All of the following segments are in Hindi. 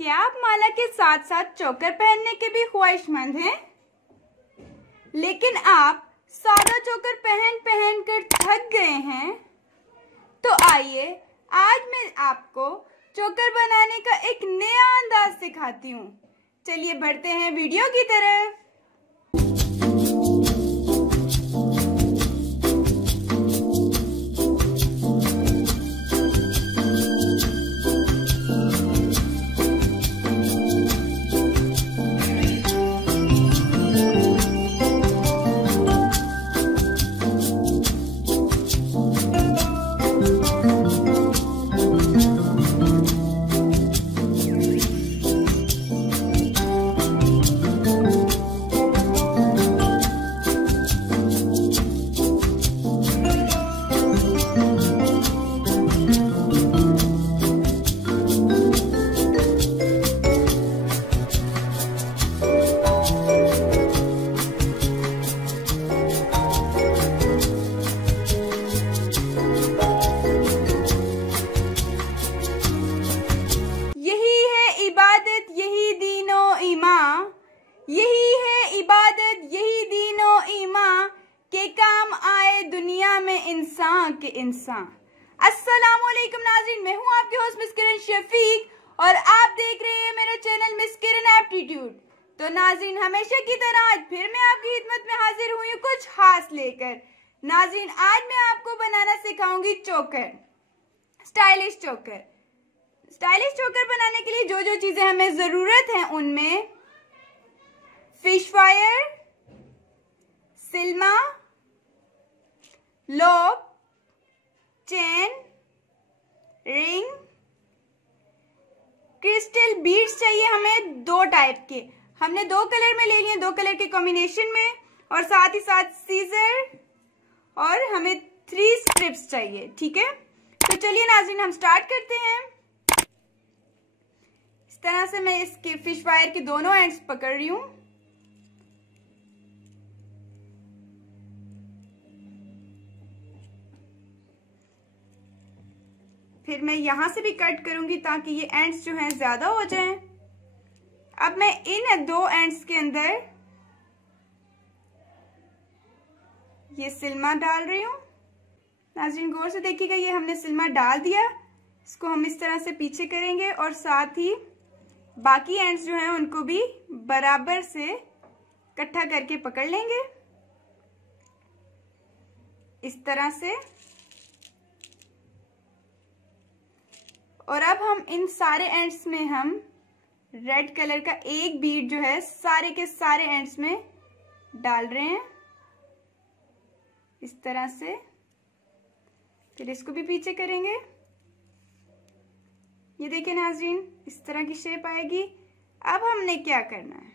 क्या आप माला के साथ साथ चोकर पहनने के भी ख्वाहिशमंद हैं? लेकिन आप सादा चोकर पहन पहन कर थक गए हैं? तो आइए आज मैं आपको चोकर बनाने का एक नया अंदाज सिखाती हूँ। चलिए बढ़ते हैं वीडियो की तरफ। यही है इबादत यही दीनो ईमान के काम आए दुनिया में इंसान के इंसान। अस्सलाम वालेकुम नाज़रीन, मैं हूं आपके होस्ट मिस किरण शफीक और आप देख रहे हैं मेरा चैनल मिस किरण एप्टीट्यूड। तो नाज़रीन, हमेशा की तरह आज फिर मैं आपकी खिदमत में हाजिर हुई हूँ कुछ खास लेकर। नाज़रीन, आज मैं आपको बनाना सिखाऊंगी चोकर, स्टाइलिश चोकर। स्टाइलिश चोकर बनाने के लिए जो जो चीजें हमें जरूरत है उनमें फिश फायर, सिल्मा, lock, chain, ring, crystal beads चाहिए हमें 2 टाइप के। हमने 2 कलर में ले लिए, 2 कलर के कॉम्बिनेशन में, और साथ ही साथ सीजर, और हमें 3 स्ट्रिप्स चाहिए। ठीक है, तो चलिए नाज़रीन हम स्टार्ट करते हैं। इस तरह से मैं इसके फिश फायर के दोनों एंड्स पकड़ रही हूं। फिर मैं यहां से भी कट करूंगी ताकि ये एंड्स जो हैं ज्यादा हो जाएं। अब मैं इन 2 एंड्स के अंदर ये सिल्मा डाल रही हूं। नाज़रीन गौर से देखिएगा, ये हमने सिल्मा डाल दिया। इसको हम इस तरह से पीछे करेंगे और साथ ही बाकी एंड्स जो हैं उनको भी बराबर से इकट्ठा करके पकड़ लेंगे इस तरह से। और अब हम इन सारे एंड्स में हम रेड कलर का एक बीड जो है सारे के सारे एंड्स में डाल रहे हैं इस तरह से। फिर इसको भी पीछे करेंगे। ये देखिए नाज़रीन, इस तरह की शेप आएगी। अब हमने क्या करना है,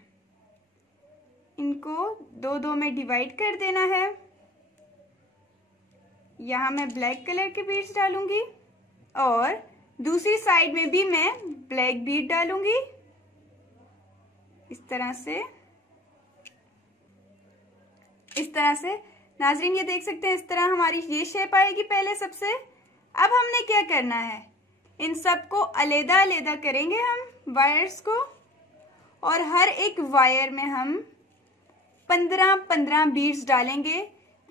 इनको 2-2 में डिवाइड कर देना है। यहां मैं ब्लैक कलर के बीड्स डालूंगी और दूसरी साइड में भी मैं ब्लैक बीड डालूंगी इस तरह से। इस तरह से नाज़रीन ये देख सकते हैं, इस तरह हमारी ये शेप आएगी पहले सबसे। अब हमने क्या करना है, इन सबको अलग अलग करेंगे हम वायर्स को, और हर एक वायर में हम 15-15 बीड्स डालेंगे।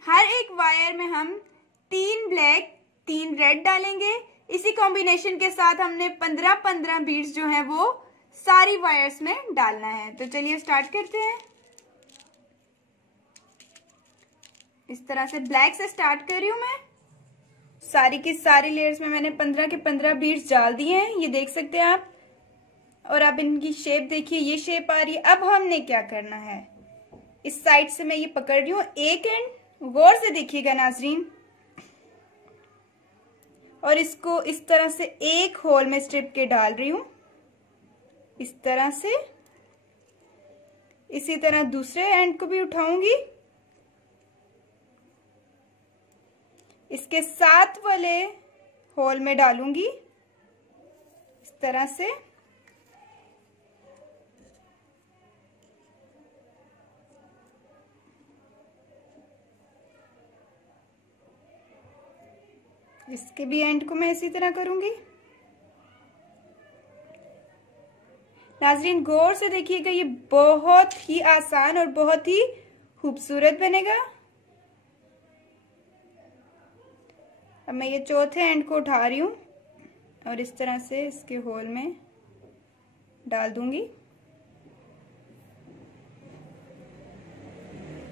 हर एक वायर में हम 3 ब्लैक 3 रेड डालेंगे। इसी कॉम्बिनेशन के साथ हमने 15-15 बीड्स जो हैं वो सारी वायर्स में डालना है। तो चलिए स्टार्ट करते हैं। इस तरह से ब्लैक से स्टार्ट कर रही हूं मैं। सारी की सारी लेयर्स में मैंने 15 के 15 बीड्स डाल दिए हैं, ये देख सकते हैं आप। और अब इनकी शेप देखिए, ये शेप आ रही है। अब हमने क्या करना है, इस साइड से मैं ये पकड़ रही हूँ एक एंड, गौर से देखिएगा नाज़रीन, और इसको इस तरह से एक होल में स्ट्रिप के डाल रही हूं इस तरह से। इसी तरह दूसरे एंड को भी उठाऊंगी, इसके साथ वाले होल में डालूंगी इस तरह से। इसके भी एंड को मैं इसी तरह करूंगी। नाजरीन गौर से देखिएगा, ये बहुत ही आसान और बहुत ही खूबसूरत बनेगा। अब मैं ये चौथे एंड को उठा रही हूँ और इस तरह से इसके होल में डाल दूंगी,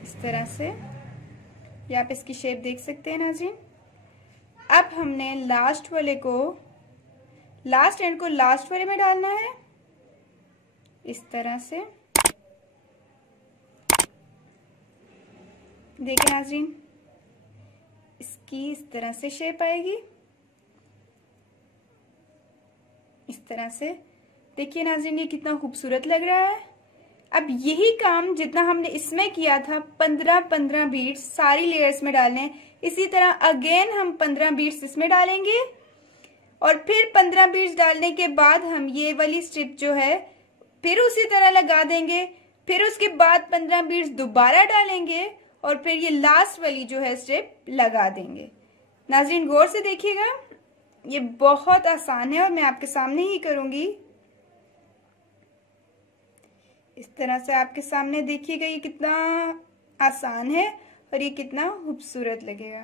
इस तरह से। ये आप इसकी शेप देख सकते हैं नाज़रीन। अब हमने लास्ट एंड को लास्ट वाले में डालना है, इस तरह से। देखिए नाज़रीन, इसकी इस तरह से शेप आएगी, इस तरह से। देखिए नाज़रीन, ये कितना खूबसूरत लग रहा है। अब यही काम जितना हमने इसमें किया था, 15-15 बीड्स सारी लेयर्स में डालने, इसी तरह अगेन हम 15 बीड्स इसमें डालेंगे और फिर 15 बीड्स डालने के बाद हम ये वाली स्ट्रिप जो है फिर उसी तरह लगा देंगे। फिर उसके बाद 15 बीड्स दोबारा डालेंगे और फिर ये लास्ट वाली जो है स्ट्रिप लगा देंगे। नाज़रीन गौर से देखिएगा, ये बहुत आसान है और मैं आपके सामने ही करूंगी। इस तरह से आपके सामने देखिएगा, ये कितना आसान है और ये कितना खूबसूरत लगेगा,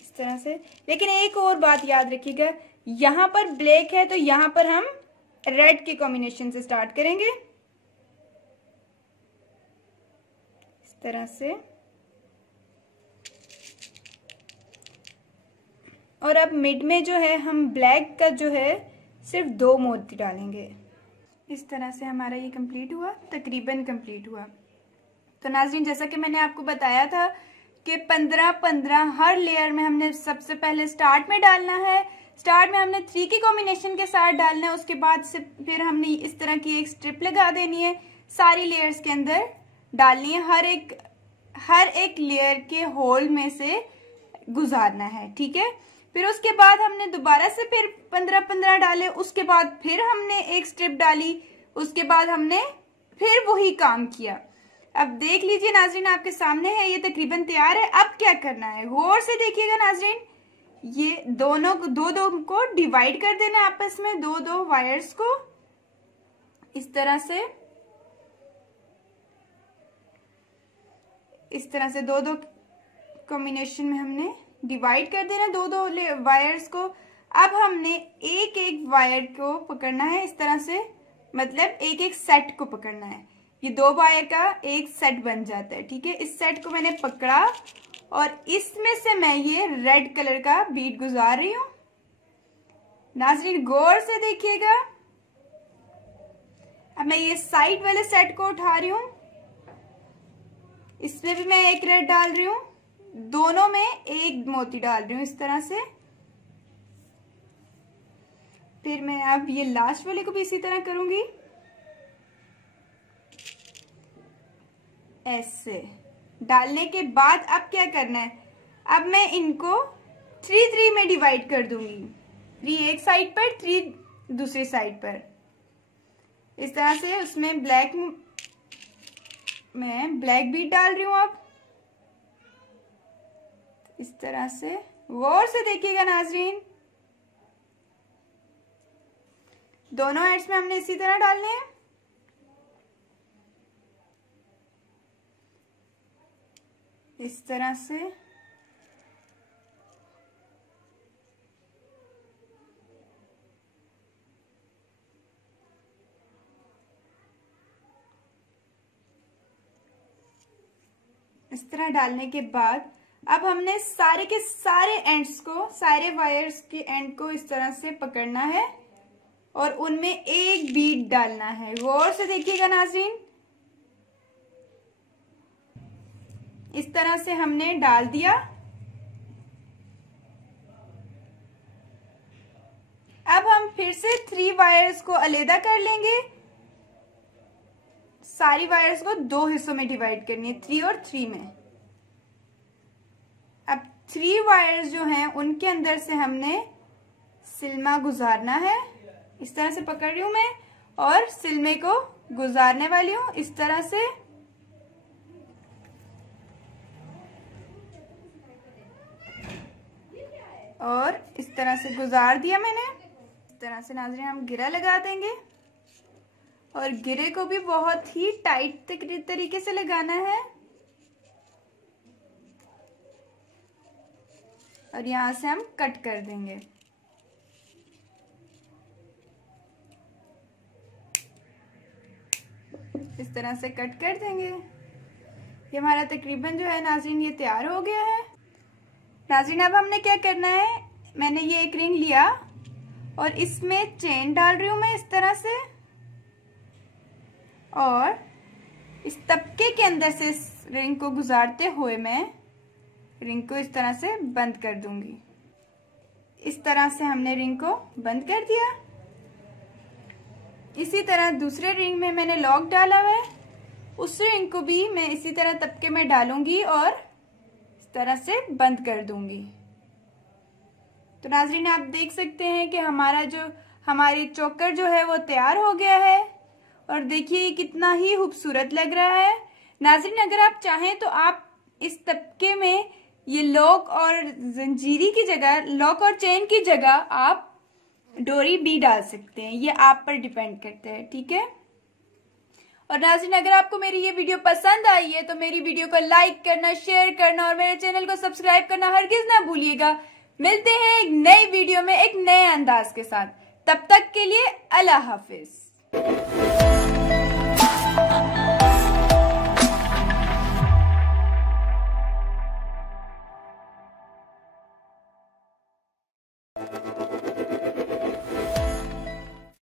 इस तरह से। लेकिन एक और बात याद रखिएगा, यहाँ पर ब्लैक है तो यहाँ पर हम रेड के कॉम्बिनेशन से स्टार्ट करेंगे, इस तरह से। और अब मिड में जो है हम ब्लैक का जो है सिर्फ 2 मोती डालेंगे। इस तरह से हमारा ये कंप्लीट हुआ, तकरीबन कंप्लीट हुआ। तो नाज़रीन, जैसा कि मैंने आपको बताया था कि 15-15 हर लेयर में हमने सबसे पहले स्टार्ट में डालना है। स्टार्ट में हमने 3 के कॉम्बिनेशन के साथ डालना है, उसके बाद से फिर हमने इस तरह की एक स्ट्रिप लगा देनी है, सारी लेयर्स के अंदर डालनी है, हर एक लेयर के होल में से गुजारना है, ठीक है। फिर उसके बाद हमने दोबारा से फिर 15-15 डाले, उसके बाद फिर हमने एक स्ट्रिप डाली, उसके बाद हमने फिर वही काम किया। अब देख लीजिए नाजरीन, आपके सामने है, ये तकरीबन तैयार है। अब क्या करना है, गौर से देखिएगा नाजरीन, ये दोनों दो को डिवाइड कर देना आपस में, 2-2 वायर्स को इस तरह से, इस तरह से 2-2 कॉम्बिनेशन में हमने डिवाइड कर देना 2-2 वायर्स को। अब हमने एक वायर को पकड़ना है इस तरह से, मतलब एक सेट को पकड़ना है। ये 2 वायर का एक सेट बन जाता है, ठीक है। इस सेट को मैंने पकड़ा और इसमें से मैं ये रेड कलर का बीड गुजार रही हूं। नाजरीन गौर से देखिएगा, अब मैं ये साइड वाले सेट को उठा रही हूं, इसमें भी मैं एक रेड डाल रही हूं, दोनों में एक मोती डाल रही हूं इस तरह से। फिर मैं अब ये लास्ट वाले को भी इसी तरह करूंगी, ऐसे डालने के बाद अब क्या करना है, अब मैं इनको 3-3 में डिवाइड कर दूंगी, 3 एक साइड पर, 3 दूसरी साइड पर, इस तरह से। उसमें मैं ब्लैक बीड डाल रही हूं अब इस तरह से। गौर से देखिएगा नाजरीन, दोनों एड्स में हमने इसी तरह डालने हैं। इस तरह से इस तरह डालने के बाद अब हमने सारे के सारे एंड्स को, सारे वायर्स के एंड को इस तरह से पकड़ना है और उनमें एक बीड डालना है। गौर से देखिएगा नाज़रीन, इस तरह से हमने डाल दिया। अब हम फिर से 3 वायर्स को अलग कर लेंगे, सारी वायर्स को 2 हिस्सों में डिवाइड करनी है, 3 और 3 में। अब 3 वायर्स जो हैं उनके अंदर से हमने सिलमा गुजारना है, इस तरह से पकड़ रही हूं मैं और सिलमे को गुजारने वाली हूं इस तरह से। और इस तरह से गुजार दिया मैंने, इस तरह से नाज़रीन हम गिरा लगा देंगे और गिरे को भी बहुत ही टाइट तरीके से लगाना है और यहां से हम कट कर देंगे। इस तरह से कट कर देंगे। ये हमारा तकरीबन जो है नाज़रीन ये तैयार हो गया है। नाज़रीन अब हमने क्या करना है, मैंने ये एक रिंग लिया और इसमें चेन डाल रही हूं मैं इस तरह से, और इस तबके के अंदर से इस रिंग को गुजारते हुए मैं रिंग को इस तरह से बंद कर दूंगी। इस तरह से हमने रिंग को बंद कर दिया। इसी तरह दूसरे रिंग में मैंने लॉक डाला है, उस रिंग को भी मैं इसी तरह तबके में डालूंगी और इस तरह से बंद कर दूंगी। तो नाज़रीन आप देख सकते हैं कि हमारी चोकर जो है वो तैयार हो गया है और देखिए कितना ही खूबसूरत लग रहा है। नाज़रीन अगर आप चाहें तो आप इस तबके में ये लॉक और जंजीरी की जगह, लॉक और चेन की जगह आप डोरी भी डाल सकते हैं, ये आप पर डिपेंड करता है, ठीक है। और नाज़रीन अगर आपको मेरी ये वीडियो पसंद आई है तो मेरी वीडियो को लाइक करना, शेयर करना और मेरे चैनल को सब्सक्राइब करना हरगिज ना भूलिएगा। मिलते हैं एक नई वीडियो में एक नए अंदाज के साथ, तब तक के लिए अल्लाह हाफिज।